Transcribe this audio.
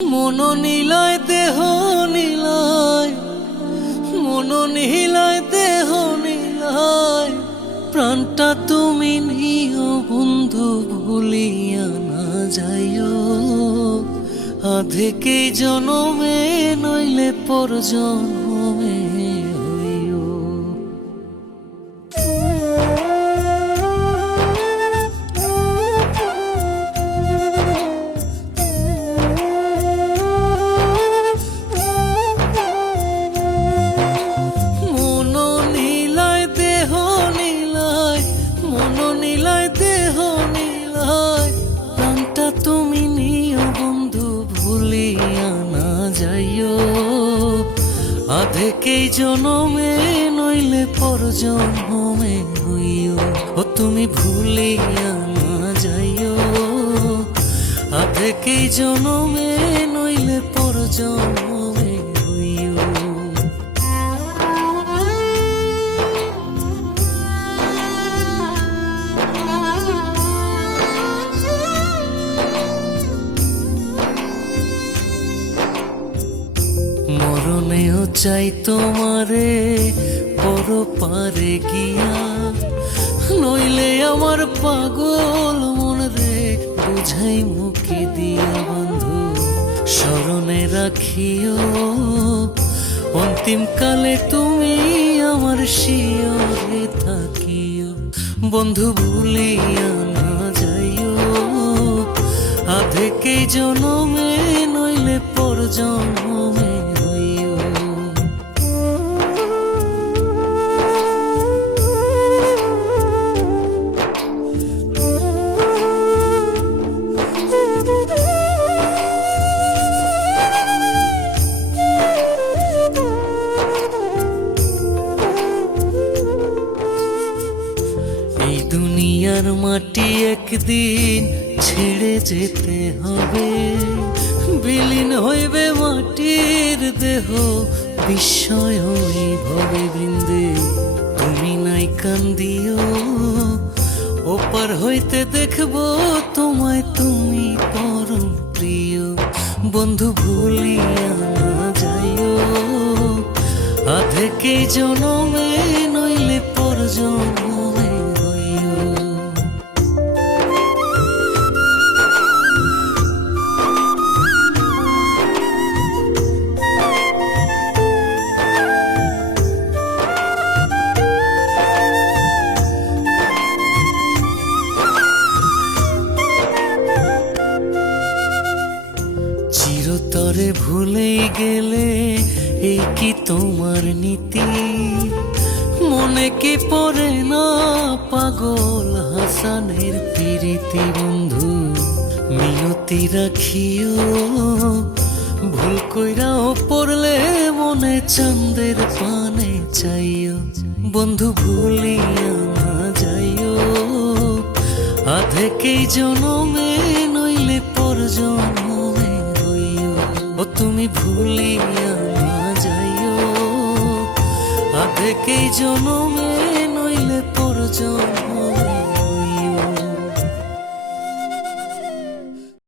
মন নিলয় দেহ নিলয়, মন নিলয় দেহ নিলয়, প্রাণটা তুমি নিও বন্ধু ভুলিয়া না যাইও। আধেকে জনমে নইলে পর জনমে হইও। তুমি নিও বন্ধু ভুলিয়া না যাইও। আধেকেই জনমে নইলে পর জনমে হইও। ও তুমি ভুলিয়া না যাইও। আধেকেই জনমে নইলে পর জনমে হইও। মরণেও চাই তোমারে পর পারে গিয়া, নইলে আমার পাগল মন রে বুঝাই মুখে দিয়া। বন্ধু স্মরণে রাখিও অন্তিম কালে তুমি আমার শিয়রে থাকিও। বন্ধু ভুলিয়া না যাইও। আধেকেই জনমে নইলে পর জনমে হইও। এই দুনিয়ার মাটি একদিন ছেড়ে যেতে হবে। বিলীন হইবে মাটির দেহ বিস্ময় ভবে বৃন্দে। তুমি নাই কান্দিও, ওপার হইতে দেখবো তোমায় তুমি পরম প্রিয়। বন্ধু ভুলিয়া না যাইও। আধেকেই জনমে নইলে পর জনমে হইও। চিরতরে ভুলে গেলে এই কি তোমার নীতি? মনে কি পড়ে না পাগল হাসানের প্রীতি? বন্ধু মিনতি রাখিও, ভুল কইরাও পড়লে মনে চাঁদের পানে চাইও। বন্ধু ভুলিয়া না যাইও। আধেকেই জনমে নইলে পর জনমে হইও। ও তুমি ভুলিয়া না যাইও। আধেকেই জনমে নইলে পর জনমে